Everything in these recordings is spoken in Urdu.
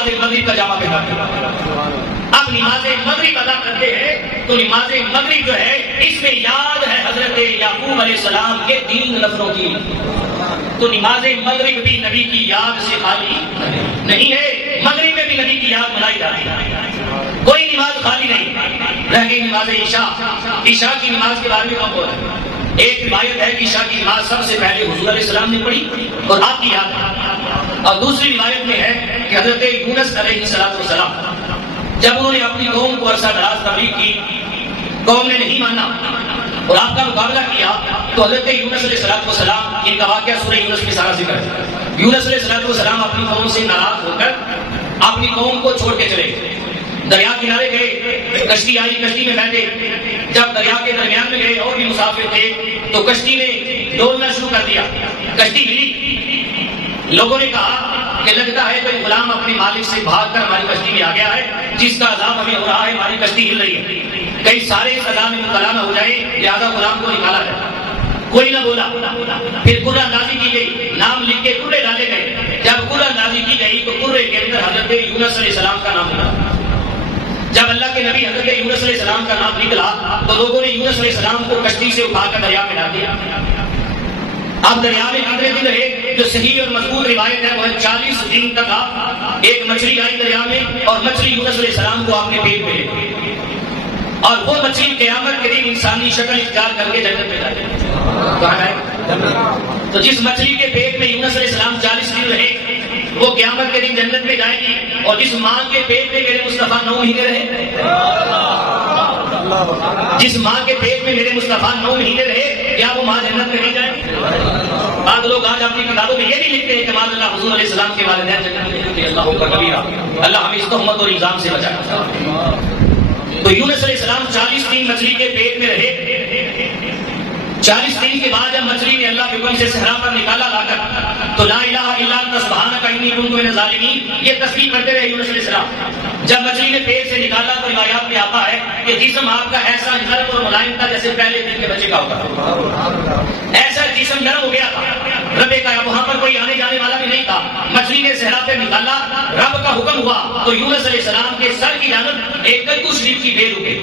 نماز مغرب کا جامع پہناتے ہیں. اب نماز مغرب ادا کرتے ہیں تو نماز مغرب جو ہے اس میں یاد ہے حضرت یعقوب علیہ السلام کے 3 نفلوں کی. تو نماز مغرب بھی نبی کی یاد سے خالی نہیں ہے. مغرب میں بھی نبی کی یاد منائی جاتی ہے. کوئی نماز خالی نہیں. رہ گئی نماز عشاء. عشاء کی نماز کے بارے میں کون بولا ہے؟ ایک روایت ہے کہ عشاء کی نماز سب سے پہلے حضور علیہ السلام نے پڑھی اور آپ کی یاد ہے. اور دوسری روایت میں ہے کہ حضرت یونس علیہ السلام جب انہوں نے اپنی قوم کو عرصہ دراز تبلیغ کی, قوم نے نہیں مانا اور آپ کا مقابلہ کیا, تو حضرت یونس علیہ السلام ان کا واقعہ سورہ یونس میں سارا ذکر ہے. یونس علیہ السلام اپنی قوم سے ناراض ہو کر اپنی قوم کو چھوڑ کے چلے گئے. دریا کنارے گئے, کشتی آئی, کشتی میں بیٹھے. جب دریا کے درمیان میں گئے اور بھی مسافر تھے تو کشتی نے ڈولنا شروع کر دیا. کشتی ہلی. لوگوں نے کہا کہ لگتا ہے کوئی غلام اپنے مالک سے بھاگ کر ہماری کشتی میں آ گیا ہے, جس کا عذاب ہمیں ہو رہا ہے, ہماری کشتی ہل رہی ہے. کئی سارے اس عذاب میں مبتلا نہ ہو جائے, لہذا غلام کو نکالا جائے. کوئی نہ بولا. پھر قرہ اندازی کی گئی, نام لکھ کے قرے ڈالے گئے. جب قرہ اندازی کی گئی تو قرے کے اندر حضرت یونس علیہ السلام کا نام نکلا. جب اللہ کے نبی حضرت یونس علیہ السلام کا نام نکلا تو لوگوں نے یونس علیہ السلام کو کشتی سے اٹھا کر دریا میں ڈال دیا. اب دریا میں کتنے دن رہے؟ جو صحیح اور مضبوط روایت ہے وہ 40 دن تک. ایک مچھلی آئی دریا میں اور مچھلی یونس علیہ السلام کو اپنے پیٹ میں لے, اور وہ مچھلی قیامت کے دن انسانی شکل اختیار کر کے جنت میں جائے. کہاں جائے؟ تو جس مچھلی کے پیٹ میں یونس علیہ السلام 40 دن رہے وہ قیامت کے دن جنت میں جائے گی. اور جس ماں کے پیٹ میں میرے مصطفیٰ 9 مہینے رہے, جس ماں کے پیٹ میں میرے مصطفیٰ 9 مہینے رہے, کیا وہ ماں جنت میں نہیں جائے؟ بعض لوگ آج اپنی کتابوں میں یہ نہیں لکھتے ہیں کہ معاذ اللہ حضور علیہ السلام کے والدین جنت میں نہیں. اللہ اکبر کبیرہ. اللہ ہمیں اس تہمت اور الزام سے بچائے. تو یونس علیہ السلام 40 دن مچھلی کے پیٹ میں رہے. 40 دن کے بعد جب مچھلی نے اللہ کے حکم سے صحرا پر نکالا لا کر تو لا الہ الا انت سبحانک انی کنت من الظالمین یہ تسبیح پڑھتے رہے یونس علیہ السلام. جب مچھلی نے پیٹ سے نکالا تو روایات میں آتا ہے کہ جسم آپ کا ایسا نرم اور ملائم تھا جیسے پہلے دن کے بچے کا ہوتا. ایسا جسم نرم ہو گیا تھا. رب کا وہاں پر کوئی آنے جانے والا بھی نہیں تھا. مچھلی نے صحرا پہ نکالا, رب کا حکم ہوا تو یونس علیہ السلام کے سر کی جانب ایک کدو شریف کی بیل اگی.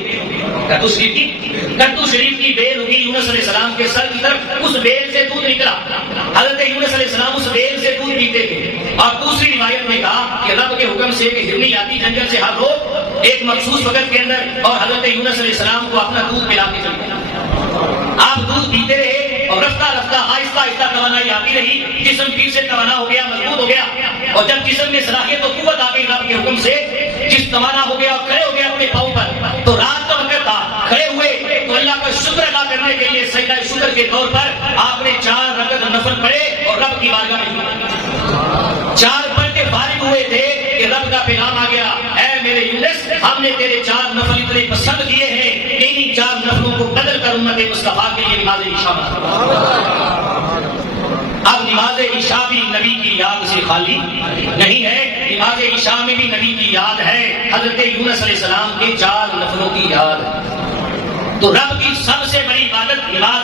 کدو شریف کی بیل اگی یونس علیہ السلام کے سر کی طرف. اس بیل سے دودھ نکلا. حضرت یونس علیہ السلام اس بیل سے دودھ پیتے تھے. اور دوسری روایت میں کہا کہ رب کے حکم سے کہ ہرنی آتی جنگل سے ہر روز ایک مخصوص وقت کے اندر اور حضرت یونس علیہ السلام کو اپنا دودھ پلا کے چلتے. آپ دودھ پیتے رہے اور رفتہ رفتہ آہستہ آہستہ توانائی آتی رہی. جسم پھر سے توانا ہو گیا, مضبوط ہو گیا. اور جب جسم میں صلاحیت و قوت آ گئی رب کے حکم سے, جس توانا ہو گیا اور کھڑے ہو گیا اپنے پاؤں پر, تو رات کا وقت تھا, کھڑے ہوئے تو اللہ کا شکر ادا کرنے کے لیے سجدہ شکر کے طور پر آپ نے 4 رکعت نفل پڑھے اور رب کی بارگاہ میں 4 پڑھ کے فارغ ہوئے تھے کہ رب کا پیغام آ گیا, اے میرے یونس ہم نے تیرے 4 نفل اتنے پسند کیے ہیں کہ انہی 4 نفلوں کو بدل کر امت مصطفیٰ کے لیے نماز عشاء بنا. اب نماز عشاء بھی نبی کی یاد سے خالی نہیں ہے. نماز عشاء میں بھی نبی کی یاد ہے, حضرت یونس علیہ السلام کے 4 نفلوں کی یاد. تو رب کی سب سے بڑی عبادت نماز,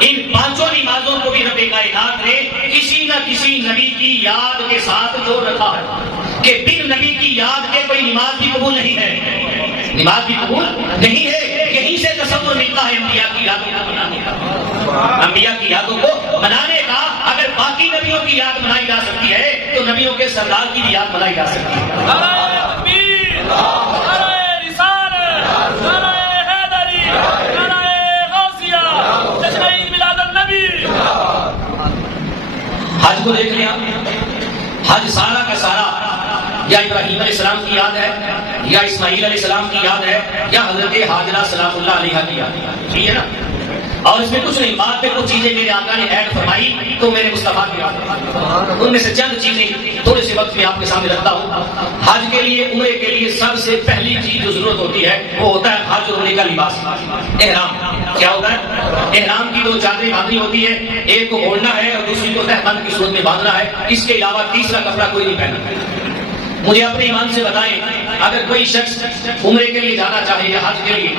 ان 5 نمازوں کو بھی رب کائنات نے کسی نہ کسی نبی کی یاد کے ساتھ جوڑ رکھا ہے کہ بن نبی کی یاد کے کوئی نماز بھی قبول نہیں ہے. نماز بھی قبول نہیں ہے. یہیں سے تصور ملتا ہے انبیاء کی یادوں کو منانے کا. انبیاء کی یادوں کو منانے کا. اگر باقی نبیوں کی یاد منائی جا سکتی ہے تو نبیوں کے سردار کی بھی یاد منائی جا سکتی ہے. حج کو دیکھ لیا, حج سارا کا سارا یا ابراہیم علیہ السلام کی یاد ہے, یا اسماعیل علیہ السلام کی یاد ہے, یا حضرت حاجرہ سلام اللہ علیہ کی یاد ہے. ٹھیک ہے نا. اور اس میں کچھ نہیں, بات میں کچھ چیزیں میرے آقا نے ایڈ فرمائی تو میرے مصطفیٰ کی یاد ہے. ان میں سے چند چیزیں تھوڑے سے وقت میں آپ کے سامنے رکھتا ہوں. حج کے لیے, عمرے کے لیے سب سے پہلی چیز جو ضرورت ہوتی ہے وہ ہوتا ہے حج اور عمرے کا لباس, احرام. کیا ہوتا ہے؟ احرام کی 2 چادریں باندھنی ہوتی ہے, ایک کو اوڑھنا ہے اور دوسری کو تہبند کی صورت میں باندھنا ہے. اس کے علاوہ تیسرا کپڑا کوئی نہیں پہننا. مجھے اپنے ایمان سے بتائیں, اگر کوئی شخص عمرے کے لیے جانا چاہے یا حج کے لیے,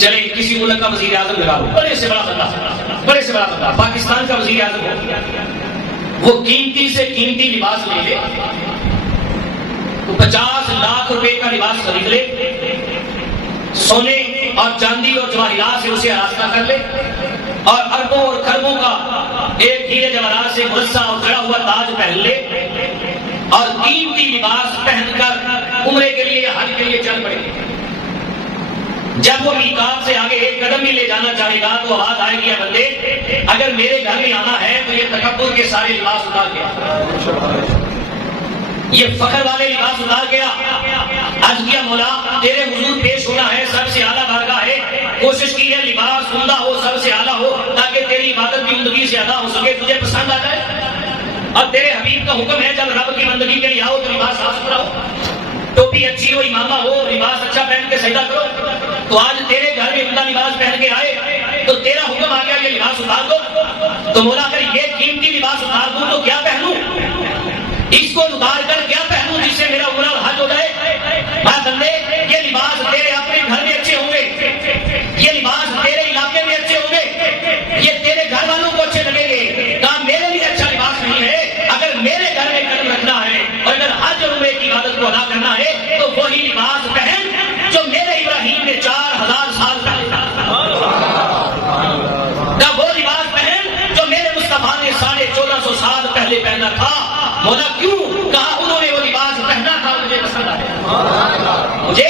چلے کسی ملک کا وزیر اعظم لگا لو, بڑے سے بڑا بندہ پاکستان کا وزیر اعظم ہو, وہ قیمتی سے قیمتی لباس لے لے, تو 50 لاکھ روپے کا لباس خرید لے، سونے اور چاندی اور جواہرات سے اسے آراستہ کر لے، اور اربوں اور کھربوں کا ایک ہیرے جواہرات سے مرصع اور جڑا ہوا تاج پہن لے، اور قیمتی لباس پہن کر عمرے کے لیے حج کے لیے چل پڑے۔ جب وہ میقات سے آگے ایک قدم بھی لے جانا چاہے گا تو آواز آئے گی، بندے اگر میرے گھر میں آنا ہے تو یہ تکبر کے سارے لباس اتار گیا، یہ فخر والے لباس اتار گیا۔ عرض کیا مولا تیرے حضور پیش ہونا ہے، سب سے اعلیٰ بارگاہ ہے، کوشش کی ہے لباس عمدہ ہو، سب سے اعلیٰ ہو، تاکہ تیری عبادت بھی عمدگی سے ادا ہو سکے، تجھے پسند آ جائے۔ اور تیرے حبیب کا حکم ہے جب رب کی بندگی کے لیے آؤ تو لباس صاف ستھرا ہو، ٹوپی اچھی ہو، امامہ ہو، لباس اچھا پہن کے سجدہ کرو۔ تو آج تیرے گھر میں عمدہ لباس پہن کے آئے تو تیرا حکم آ گیا یہ لباس اتار دو۔ تو مولا اگر یہ قیمتی لباس اتار دوں تو کیا پہنوں؟ اس کو اتار کر کیا پہنوں جس سے میرا عمرہ اور حج ہو جائے؟ بندے یہ لباس تیرے اپنے گھر میں اچھے ہوں گے، یہ لباس تیرے علاقے میں اچھے ہوں گے، یہ تیرے گھر والوں کو اچھے لگیں گے۔ کہا میرے لیے اچھا لباس نہیں ہے، اگر میرے گھر میں قدم رکھنا ہے اور اگر حج اور عمرے کی عبادت کو ادا کرنا ہے تو وہی لباس پہن جو میرے ابراہیم نے 4000 سال پہلے نہ، وہ لباس پہن جو میرے مصطفیٰ نے 1450 سال پہلے پہنا تھا۔ مولا کیوں؟ کہا انہوں نے وہ لباس پہنا تھا، مجھے پسند آیا، مجھے